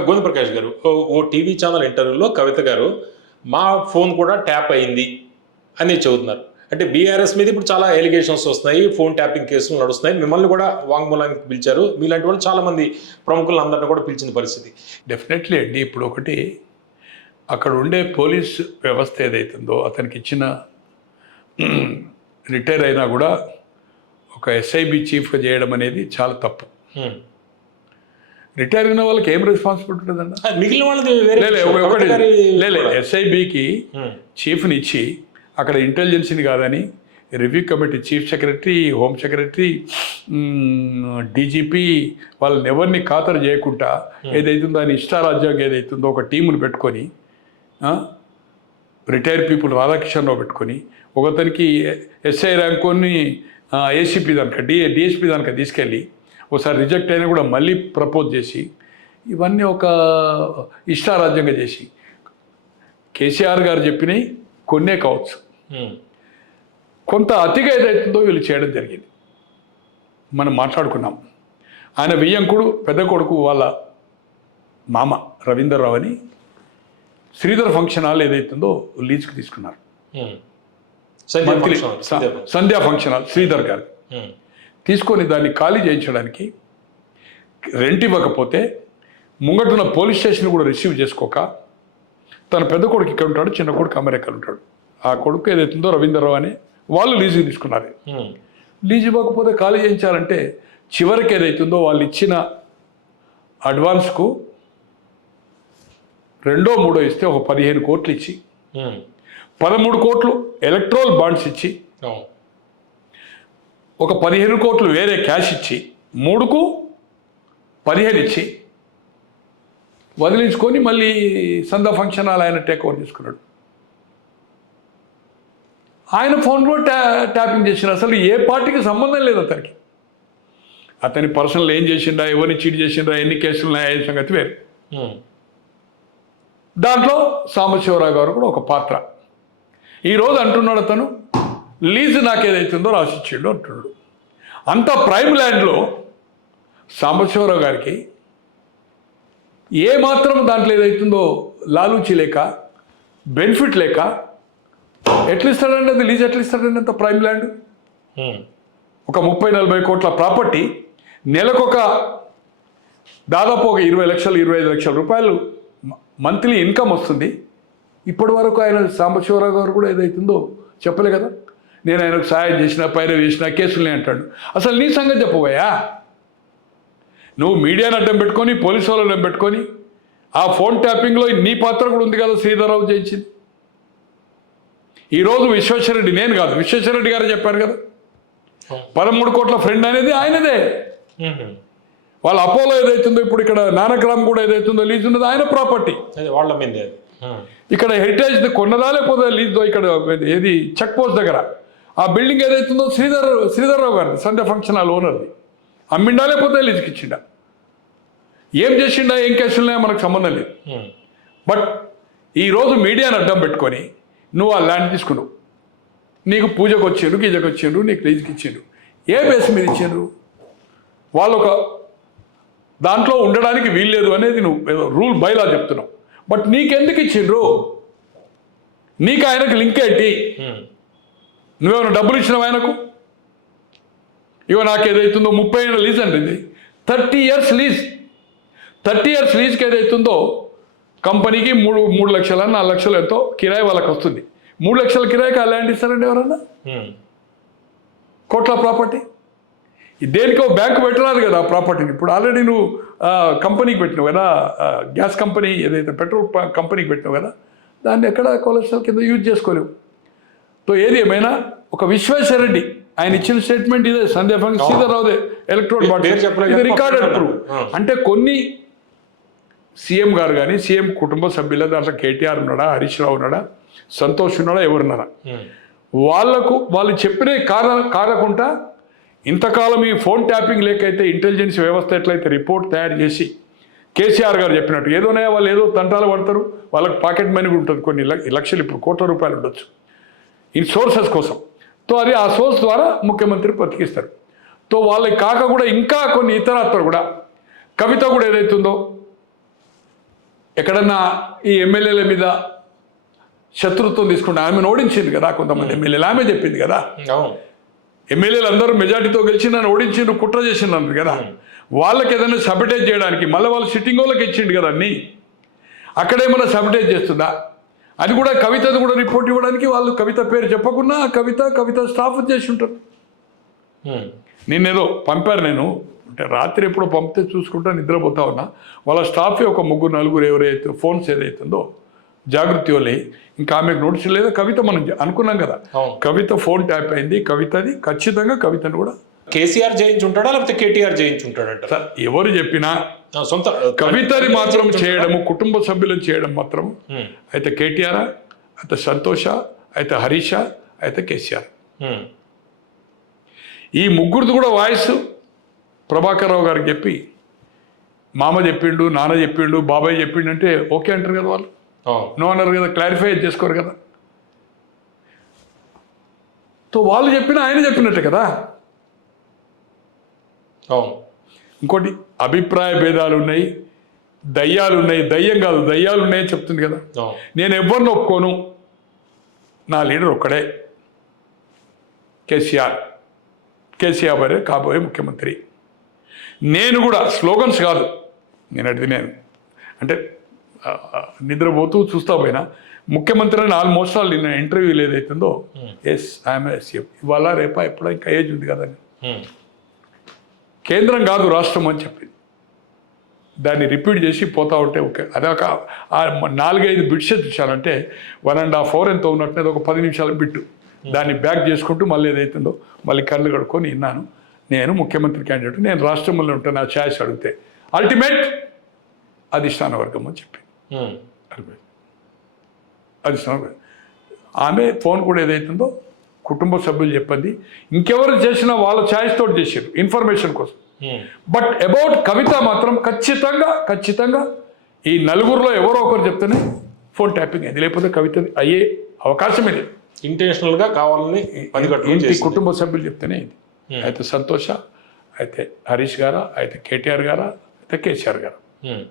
గోవింద ప్రకాష్ గారు ఓ- TV channel ఇంటర్వ్యూలో కవిత గారు మా ఫోన్ కూడా ట్యాప్ అయింది అని చెబుతున్నారు. అంటే బీఆర్ఎస్ మీద ఇప్పుడు చాలా ఎలిగేషన్స్ వస్తున్నాయి ఫోన్ ట్యాపింగ్ కేసులు నడుస్తున్నాయి మిమ్మల్ని కూడా వాంగ్మూలానికి పిలిచారు. మీలాంటి వాళ్ళు చాలా మంది ప్రముఖులను అందరినీ కూడా పిలిచిన పరిస్థితి. డెఫినెట్లీ అండి ఇప్పుడు ఒకటి అక్కడ ఉండే పోలీస్ వ్యవస్థ ఏదైతుందో అతనికి ఇచ్చిన రిటైర్ అయినా కూడా ఒక ఎస్ఐబి చీఫ్గా చేయడం అనేది చాలా తప్పు. రిటైర్ అయిన వాళ్ళకి ఏం రెస్పాన్సిబిలిటీ ఉంటుందన్న ఆ, మిగిలిన వాళ్ళది. ఎస్ఐబికి. చీఫ్ని ఇచ్చి అక్కడ ఇంటెలిజెన్స్ని కాదని review committee chief secretary home secretary DGP వాళ్ళని ఎవరిని ఖాతరు చేయకుండా ఏదైతుందో ఆయన ఇష్టారాజ్యాంగం ఏదైతుందో ఒక టీమును పెట్టుకొని రిటైర్డ్ పీపుల్ రాధాకిషన్రావు పెట్టుకొని ఒకతనికి ఎస్ఐ ర్యాంకుని ఏసీపీ దానిక డి డిఎస్పీ దానిక తీసుకెళ్ళి ఒకసారి రిజెక్ట్ అయినా కూడా మళ్ళీ ప్రపోజ్ చేసి ఇవన్నీ ఒక ఇష్టారాజ్యంగా చేసి. కేసీఆర్ గారు చెప్పినవి కొన్నే కావచ్చు. కొంత అతిగా ఏదైతుందో వీళ్ళు చేయడం జరిగింది. మనం మాట్లాడుకున్నాం. ఆయన వియ్యంకుడు పెద్ద కొడుకు వాళ్ళ మామ రవీందర్రావు అని శ్రీధర్ ఫంక్షన్ హాల్ ఏదైతుందో లీజ్కి తీసుకున్నారు. సంధ్య ఫంక్షన్, హాల్ శ్రీధర్ గారు. తీసుకొని దాన్ని ఖాళీ చేయించడానికి రెంట్ ఇవ్వకపోతే ముంగటున్న పోలీస్ స్టేషన్ కూడా రిసీవ్ చేసుకోక తన పెద్ద కొడుకు ఇక్కడ ఉంటాడు చిన్న కొడుకు అమెరికాలో ఉంటాడు ఆ కొడుకు ఏదైతుందో రవీంద్రరావు అని వాళ్ళు లీజుకి తీసుకున్నారు. లీజ్ ఇవ్వకపోతే ఖాళీ చేయించాలంటే చివరికి ఏదైతుందో వాళ్ళు ఇచ్చిన అడ్వాన్స్కు రెండో మూడో ఇస్తే ఒక పదిహేను కోట్లు ఇచ్చి. పదమూడు కోట్లు ఎలక్ట్రోల్ బాండ్స్ ఇచ్చి. ఒక పదిహేను కోట్లు వేరే క్యాష్ ఇచ్చి మూడుకు పదిహేను ఇచ్చి వదిలించుకొని మళ్ళీ సందా ఫంక్షన్ హాల్ ఆయన టేక్ ఓవర్ చేసుకున్నాడు. ఆయన ఫోన్ కూడా ట్యా ట్యాపింగ్ చేసిన అసలు ఏ పార్టీకి సంబంధం లేదు అతనికి. అతని పర్సనల్ ఏం చేసిండా ఎవరిని చీట్ చేసిండా ఎన్ని కేసులు ఉన్నాయా సంగతి వేరు. దాంట్లో సాంబశివరావు గారు కూడా ఒక పాత్ర. ఈరోజు అంటున్నాడు అతను లీజు నాకు ఏదైతుందో రాసిచ్చిండు అంటున్నాడు. అంత ప్రైమ్ ల్యాండ్లో సాంబశివరావు గారికి ఏ మాత్రం దాంట్లో ఏదైతుందో లాలూచి లేక బెనిఫిట్ లేక ఎట్లా ఇస్తాడండి అది? లీజ్ ఎట్లా ఇస్తాడండి అంత ప్రైమ్ ల్యాండ్. ఒక ముప్పై నలభై కోట్ల ప్రాపర్టీ నెలకొక దాదాపు ఒక ఇరవై లక్షలు ఇరవై ఐదు లక్షల రూపాయలు మంత్లీ ఇన్కమ్ వస్తుంది. ఇప్పటి వరకు ఆయన సాంబశివరావు గారు కూడా ఏదైతుందో చెప్పలే కదా? నేను ఆయనకు సహాయం చేసిన పైరవి చేసిన కేసులనే అంటాడు. అసలు నీ సంగతి చెప్పబోయా నువ్వు మీడియాని అడ్డం పెట్టుకొని పోలీసు వాళ్ళని అడ్డం పెట్టుకొని ఆ ఫోన్ ట్యాపింగ్లో నీ పాత్ర కూడా ఉంది కదా శ్రీధరరావు చేయించింది ఈరోజు విశ్వేశ్వరరెడ్డి నేను కాదు విశ్వేశ్వరరెడ్డి గారు చెప్పారు కదా. పదమూడు కోట్ల ఫ్రెండ్ అనేది ఆయనదే. వాళ్ళ అపోలో ఏదైతుందో ఇప్పుడు ఇక్కడ నానక్రామ్ కూడా ఏదైతుందో లీజ్ ఉన్నది ఆయన ప్రాపర్టీ. వాళ్ళ మీదే. ఇక్కడ హెరిటేజ్ కొన్నదా లేకపోతే లీజ్ ఇక్కడ ఏది చెక్ పోస్ట్ దగ్గర? ఆ బిల్డింగ్ ఏదైతుందో శ్రీధర్ శ్రీధర్రావు గారి సంధ్య ఫంక్షన్ హాల్ ఓనర్ది అమ్మిండా లేకపోతే లీజ్కి ఇచ్చిండా. ఏం చేసిండా ఏం కేసులున్నాయో మనకు సంబంధం లేదు. బట్ ఈరోజు మీడియాను అడ్డం పెట్టుకొని నువ్వు ఆ ల్యాండ్ తీసుకున్నావు. నీకు పూజకు వచ్చిండ్రు గీజకు వచ్చిండ్రు నీకు లీజుకి ఇచ్చిండ్రు. ఏ బేస్ మీద ఇచ్చిండ్రు? వాళ్ళు ఒక దాంట్లో ఉండడానికి వీల్లేదు అనేది నువ్వు ఏదో రూల్ బైలా చెప్తున్నావు. బట్ నీకెందుకు ఇచ్చిండ్రు? నీకు ఆయనకు లింక్ ఏంటి? హ్మ్. నువ్వేమైనా డబ్బులు ఇచ్చినావు ఆయనకు? ఇగో నాకు ఏదైతుందో ముప్పై ఏళ్ళ లీజ్ అండి ఇది. Thirty years lease. Thirty years లీజ్కి ఏదైతుందో కంపెనీకి మూడు మూడు లక్షల నాలుగు లక్షలు ఎంతో కిరాయి వాళ్ళకి వస్తుంది. మూడు లక్షల కిరాయికి ఆ ల్యాండ్ ఇస్తారండి ఎవరన్నా. కోట్ల ప్రాపర్టీ. దేనికో బ్యాంకు పెట్టరాదు కదా ప్రాపర్టీని. ఇప్పుడు ఆల్రెడీ నువ్వు కంపెనీకి పెట్టినావు కదా గ్యాస్ కంపెనీ ఏదైతే పెట్రోల్ కంపెనీకి పెట్టినావు కదా దాన్ని ఎక్కడ కొలెస్ట్రాల్ కింద యూజ్ చేసుకోలేవు. సో ఏది ఏమైనా ఒక విశ్వేశ్వరరెడ్డి ఆయన ఇచ్చిన స్టేట్మెంట్ ఇదే ఫంక్షన్ శ్రీధర్రావుదే ఎలక్ట్రోడ్ బాడీ ఇది రికార్డెడ్ ప్రూఫ్. అంటే కొన్ని సీఎం గారు కానీ సీఎం కుటుంబ సభ్యుల దాంట్లో కేటీఆర్ ఉన్నాడా హరీష్ రావు ఉన్నాడా సంతోష్ ఉన్నాడా ఎవరున్నారా. వాళ్ళకు వాళ్ళు చెప్పిన కార కారకుండా ఇంతకాలం ఈ ఫోన్ ట్యాపింగ్ లేకైతే ఇంటెలిజెన్స్ వ్యవస్థ ఎట్లయితే రిపోర్ట్ తయారు చేసి కేసీఆర్ గారు చెప్పినట్టు ఏదోనే వాళ్ళు ఏదో తంటాలు పడతారు వాళ్ళకి పాకెట్ మనీ కూడా ఉంటుంది కొన్ని లక్ష- లక్షలు ఇప్పుడు కోట్ల రూపాయలు ఉండొచ్చు. ఈ సోర్సెస్ కోసం. సో అది ఆ సోర్స్ ద్వారా ముఖ్యమంత్రి బతికిస్తారు. సో వాళ్ళకి కాక కూడా ఇంకా కొన్ని ఇతరత్ర కూడా కవిత కూడా ఏదైతుందో ఎక్కడన్నా ఈ ఎమ్మెల్యేల మీద శత్రుత్వం తీసుకుంటే ఆమెను ఓడించింది కదా కొంతమంది ఎమ్మెల్యేలు. ఆమె చెప్పింది కదా. ఎమ్మెల్యేలు అందరూ మెజార్టీతో గెలిచి నన్ను ఓడించిండు కుట్ర చేసిండు కదా. వాళ్ళకి ఏదైనా సబిటేజ్ చేయడానికి మళ్ళీ వాళ్ళు సిట్టింగ్ వాళ్ళకి ఇచ్చిండు కదా అన్ని. అక్కడేమన్నా సబిటేజ్ చేస్తుందా? అది కూడా కవితది కూడా రిపోర్ట్ ఇవ్వడానికి వాళ్ళు కవిత పేరు చెప్పకుండా ఆ కవిత కవిత స్టాఫ్ చేసి ఉంటారు. ఉమ్. నేనేదో పంపారు నేను. అంటే రాత్రి ఎప్పుడో పంపితే చూసుకుంటా నిద్రపోతా ఉన్నా. వాళ్ళ స్టాఫ్ ఒక ముగ్గురు నలుగురు ఎవరైతే ఫోన్స్ ఏదైతుందో జాగృతి వాళ్ళే. ఇంకా ఆమెకు నోటీస్ లేదా కవిత మనం అనుకున్నాం కదా. కవిత ఫోన్ ట్యాప్ అయింది. కవితది ఖచ్చితంగా కవితను కూడా కేసీఆర్ జయించుంటాడా? లేకపోతే కేటీఆర్ జయించుంటాడంట ఎవరు చెప్పినా సొంత కవితని మాత్రం చేయడము కుటుంబ సభ్యులను చేయడం మాత్రం. అయితే కేటీఆర్ అయితే సంతోష అయితే హరీష అయితే కేసీఆర్. ఈ ముగ్గురిది కూడా వాయిస్ ప్రభాకర్ రావు గారికి చెప్పి మామ చెప్పిండు నాన్న చెప్పిండు బాబాయ్ చెప్పిండు అంటే ఓకే అంటారు కదా వాళ్ళు. నో అన్నారు కదా క్లారిఫై చేసుకోరు కదా. సో వాళ్ళు చెప్పిన ఆయన చెప్పినట్టే కదా. అవును. ఇంకోటి అభిప్రాయ భేదాలు ఉన్నాయి దయ్యాలు ఉన్నాయి దయ్యం కాదు దయ్యాలు ఉన్నాయని చెప్తుంది కదా. నేను ఎవరిని ఒప్పుకోను? నా లీడర్ ఒక్కడే. కేసీఆర్. కేసీఆర్ గారే కాబోయే ముఖ్యమంత్రి. నేను కూడా స్లోగన్స్ కాదు. నేను అడిగి నేను. అంటే నిద్రపోతూ చూస్తా పోయినా ముఖ్యమంత్రి అని ఆల్మోస్ట్ ఆల్ నిన్న ఇంటర్వ్యూలు ఏదైతుందో ఎస్ ఐఎమ్ ఇవాళ రేపా ఎప్పుడో ఇంకా ఏజ్ ఉంది కదా ఉమ్. కేంద్రం కాదు రాష్ట్రం అని చెప్పింది. దాన్ని రిపీట్ చేసి పోతా ఉంటే ఓకే. అదొక నాలుగైదు బిట్స్ చూశానంటే వన్ అండ్ హాఫ్ అవర్ ఎంత ఉన్నట్టు ఒక పది నిమిషాల బిట్టు. దాన్ని బ్యాక్ చేసుకుంటూ మళ్ళీ ఏదైతుందో మళ్ళీ కళ్ళు కడుక్కొని విన్నాను. నేను ముఖ్యమంత్రి క్యాండిడేట్ నేను రాష్ట్రంలో ఉంటాను నా ఛాయిస్ అడిగితే. అల్టిమేట్ అధిష్టాన వర్గం అని. అల్టిమేట్ అధిష్టాన. ఆమె ఫోన్ కూడా ఏదైతుందో కుటుంబ సభ్యులు చెప్పింది ఇంకెవరు చేసినా వాళ్ళ ఛాయిస్ తోటి చేశారు ఇన్ఫర్మేషన్ కోసం. ఉమ్. బట్ అబౌట్ కవిత మాత్రం ఖచ్చితంగా ఖచ్చితంగా ఈ నలుగురిలో ఎవరో ఒకరు చెప్తేనే ఫోన్ ట్యాపింగ్ అయింది. లేకపోతే కవిత అయ్యే అవకాశమే లేదు ఇంటెన్షనల్గా కావాలని చేసింది. కుటుంబ సభ్యులు చెప్తేనే ఇది? అయితే సంతోష అయితే హరీష్ గారా అయితే కేటీఆర్ గారా అయితే కేసీఆర్ గారా? ఉమ్.